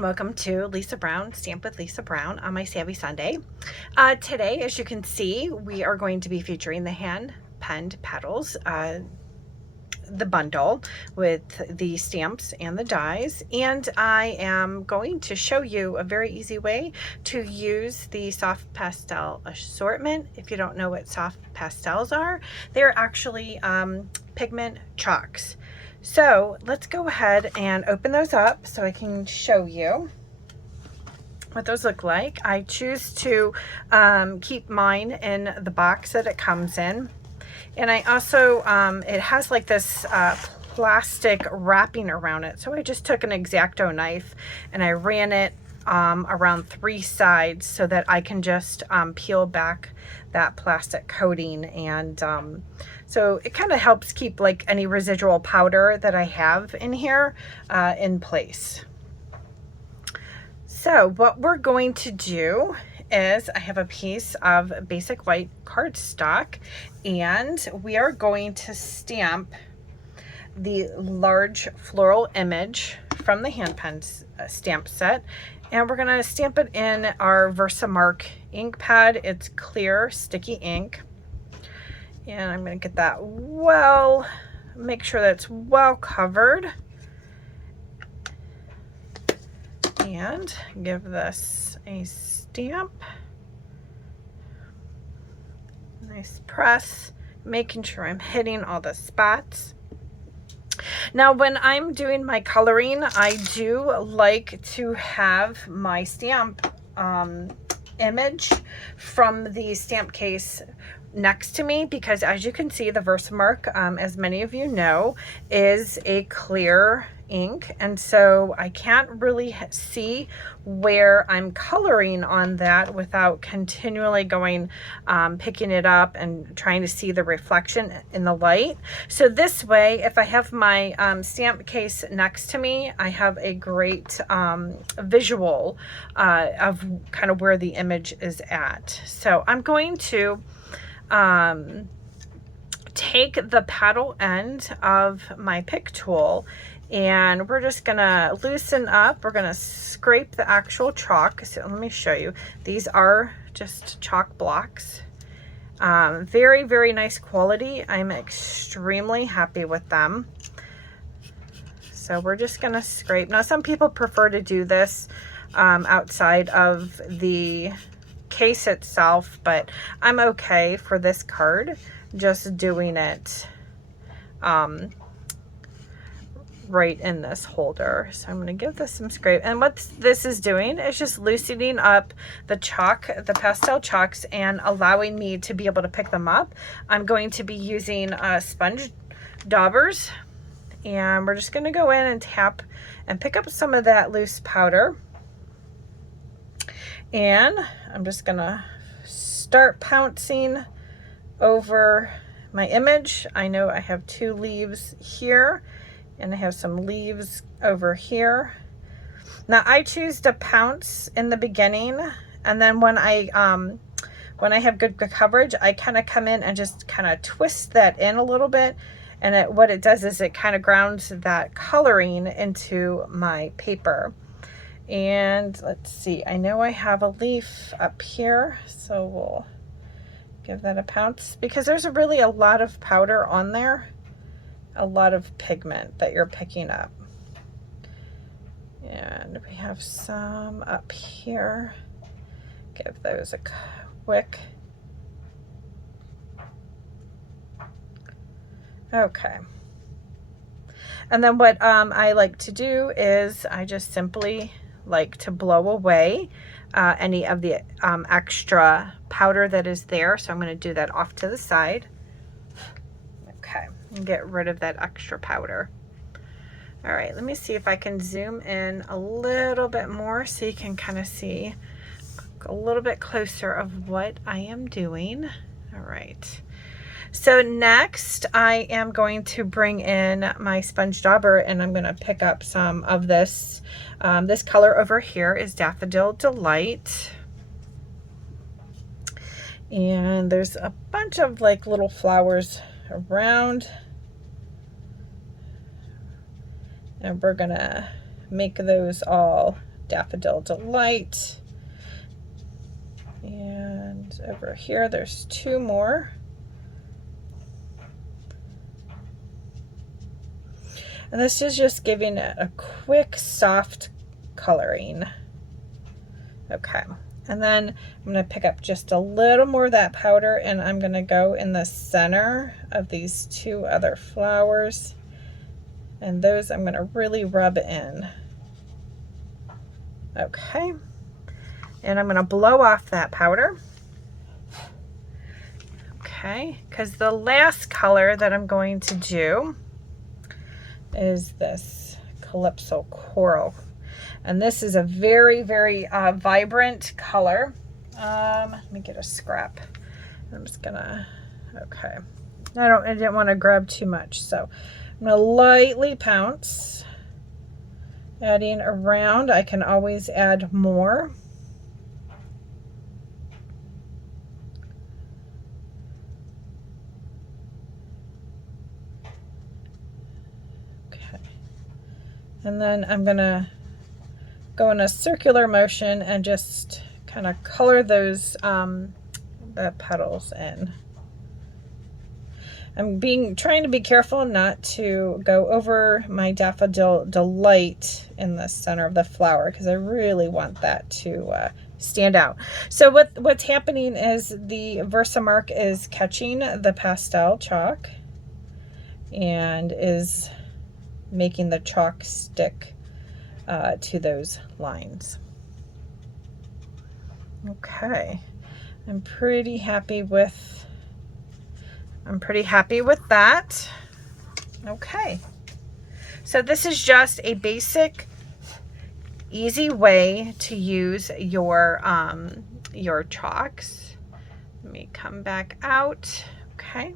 and welcome to Lisa Brown Stamp with Lisa Brown on my Savi Sunday. Today, as you can see, we are going to be featuring the hand penned petals, the bundle with the stamps and the dies, and I am going to show you a very easy way to use the soft pastel assortment. If you don't know what soft pastels are, they're actually pigment chalks. So let's go ahead and open those up so I can show you what those look like. I choose to keep mine in the box that it comes in. And I also, it has like this plastic wrapping around it. So I just took an X-Acto knife and I ran it around 3 sides so that I can just peel back that plastic coating. And so it kind of helps keep like any residual powder that I have in here in place. So what we're going to do is I have a piece of basic white cardstock, and we are going to stamp the large floral image from the hand pen stamp set, and we're going to stamp it in our Versamark ink pad. It's clear sticky ink, and I'm going to get that make sure that's well covered, and give this a stamp. Nice press, making sure I'm hitting all the spots. Now when I'm doing my coloring, I do like to have my stamp image from the stamp case next to me, because as you can see, the Versamark, as many of you know, is a clear ink, and so I can't really see where I'm coloring on that without continually going picking it up and trying to see the reflection in the light. So this way, if I have my stamp case next to me, I have a great visual of kind of where the image is at. So I'm going to take the paddle end of my pick tool, and we're just gonna loosen up. We're gonna scrape the actual chalk. So let me show you. These are just chalk blocks. Very, very nice quality. I'm extremely happy with them. So we're just gonna scrape. Now some people prefer to do this outside of the case itself, but I'm okay for this card just doing it right in this holder. So I'm going to give this some scrape, and what this is doing is just loosening up the chalk, the pastel chalks, and allowing me to be able to pick them up. I'm going to be using sponge daubers, and we're just going to go in and tap and pick up some of that loose powder. And I'm just gonna start pouncing over my image. I know I have 2 leaves here, and I have some leaves over here. Now I choose to pounce in the beginning, and then when I have good coverage, I kind of come in and just kind of twist that in a little bit, and what it does is it kind of grounds that coloring into my paper. And let's see, I know I have a leaf up here, so we'll give that a pounce, because there's really a lot of powder on there, a lot of pigment that you're picking up. And we have some up here. Give those a quick. Okay. And then what I like to do is I just simply like to blow away any of the extra powder that is there. So I'm going to do that off to the side. Okay, and get rid of that extra powder. All right, let me see if I can zoom in a little bit more so you can kind of see a little bit closer of what I am doing. All right. So next I am going to bring in my sponge dauber, and I'm going to pick up some of this. This color over here is Daffodil Delight. And there's a bunch of like little flowers around. And we're going to make those all Daffodil Delight. And over here, there's 2 more. And this is just giving it a quick, soft coloring. Okay. And then I'm going to pick up just a little more of that powder, and I'm going to go in the center of these 2 other flowers. And those I'm going to really rub in. Okay. And I'm going to blow off that powder. Okay. Because the last color that I'm going to do is this Calypso Coral. And this is a very, very vibrant color. Let me get a scrap. I'm just gonna, okay. I didn't want to grab too much, so I'm gonna lightly pounce. Adding around, I can always add more. Okay. And then I'm gonna go in a circular motion and just kind of color those the petals in. I'm trying to be careful not to go over my Daffodil Delight in the center of the flower, because I really want that to stand out. So what's happening is the Versamark is catching the pastel chalk and is making the chalk stick to those lines. Okay, I'm pretty happy with that. Okay, so this is just a basic, easy way to use your chalks. Let me come back out. Okay,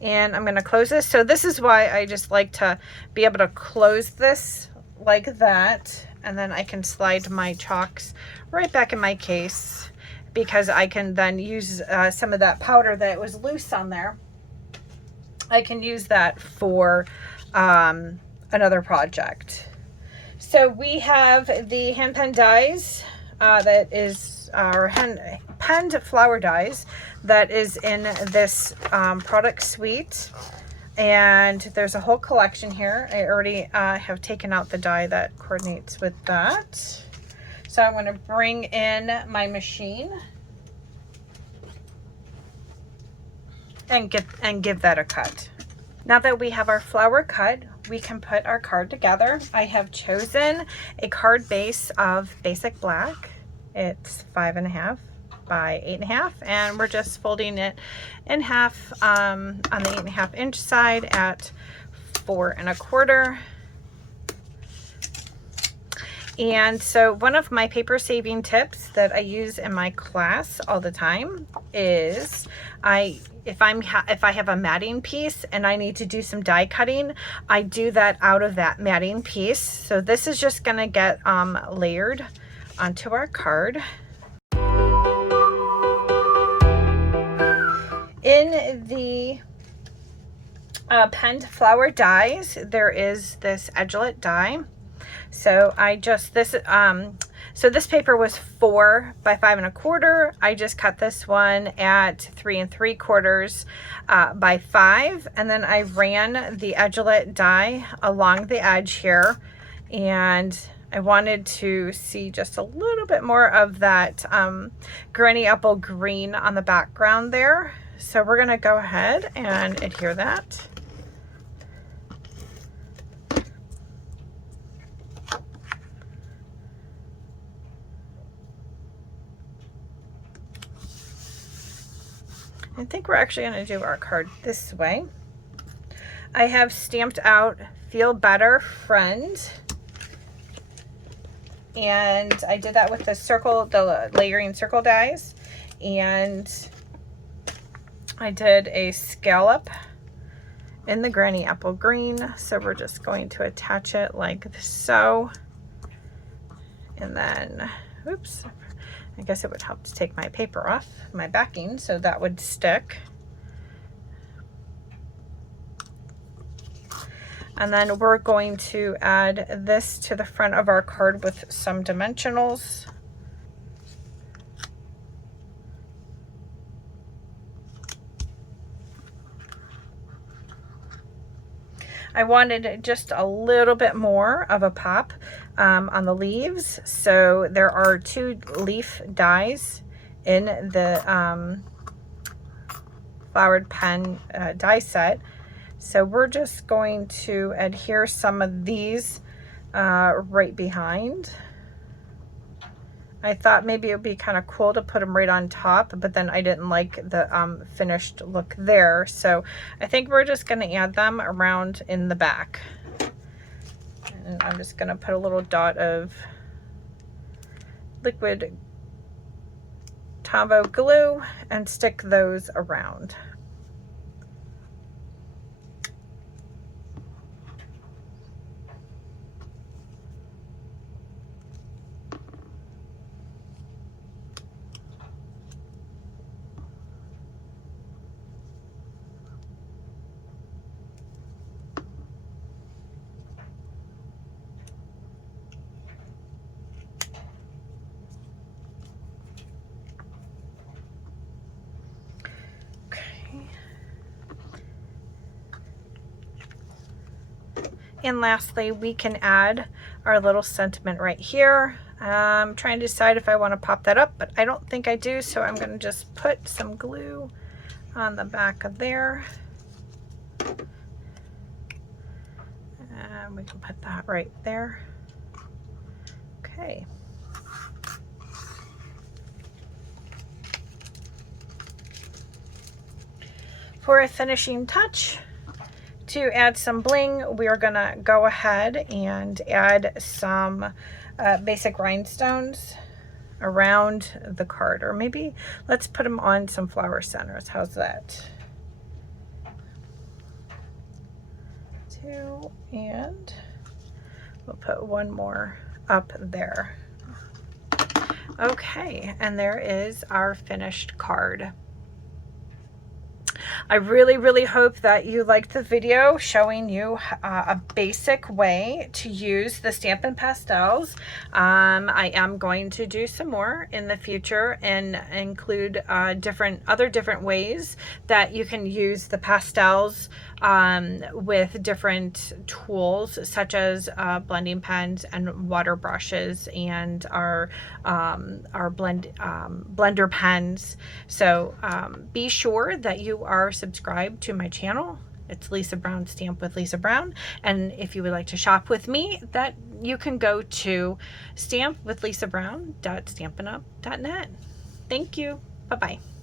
and I'm going to close this. So this is why I just like to be able to close this like that, and then I can slide my chalks right back in my case, because I can then use some of that powder that was loose on there. I can use that for another project. So we have the hand pen dies that is our hand penned flower dies that is in this product suite. And there's a whole collection here. I already have taken out the die that coordinates with that. So I'm going to bring in my machine and give that a cut. Now that we have our flower cut, we can put our card together. I have chosen a card base of basic black. It's 5.5 by 8.5, and we're just folding it in half on the 8.5 inch side at 4 1/4. And so one of my paper saving tips that I use in my class all the time is if I have a matting piece and I need to do some die cutting, I do that out of that matting piece. So this is just going to get layered onto our card. In the penned flower dies, there is this edgelet die. So this paper was 4 by 5 1/4. I just cut this one at 3 3/4 by 5, and then I ran the edgelet die along the edge here, and I wanted to see just a little bit more of that granny apple green on the background there. So we're going to go ahead and adhere that. I think we're actually going to do our card this way. I have stamped out Feel Better Friend. And I did that with the layering circle dies. And I did a scallop in the granny apple green. So we're just going to attach it like so. And then, oops, I guess it would help to take my paper off, my backing, so that would stick. And then we're going to add this to the front of our card with some dimensionals. I wanted just a little bit more of a pop on the leaves. So there are 2 leaf dies in the flowered pen die set. So we're just going to adhere some of these right behind. I thought maybe it would be kind of cool to put them right on top, but then I didn't like the finished look there. So I think we're just going to add them around in the back. And I'm just going to put a little dot of liquid Tombow glue and stick those around. And lastly, we can add our little sentiment right here. I'm trying to decide if I want to pop that up, but I don't think I do, so I'm going to just put some glue on the back of there. And we can put that right there. Okay. For a finishing touch, to add some bling, we are gonna go ahead and add some basic rhinestones around the card, or maybe let's put them on some flower centers. How's that? 2, and we'll put one more up there. Okay, and there is our finished card. I really hope that you liked the video showing you a basic way to use the Stampin' Pastels. I am going to do some more in the future and include other different ways that you can use the pastels with different tools such as blending pens and water brushes and our blender pens. So be sure that you are subscribed to my channel. It's Lisa Brown Stamp with Lisa Brown, and if you would like to shop with me, that you can go to stampwithlisabrown.stampinup.net. Thank you. Bye-bye.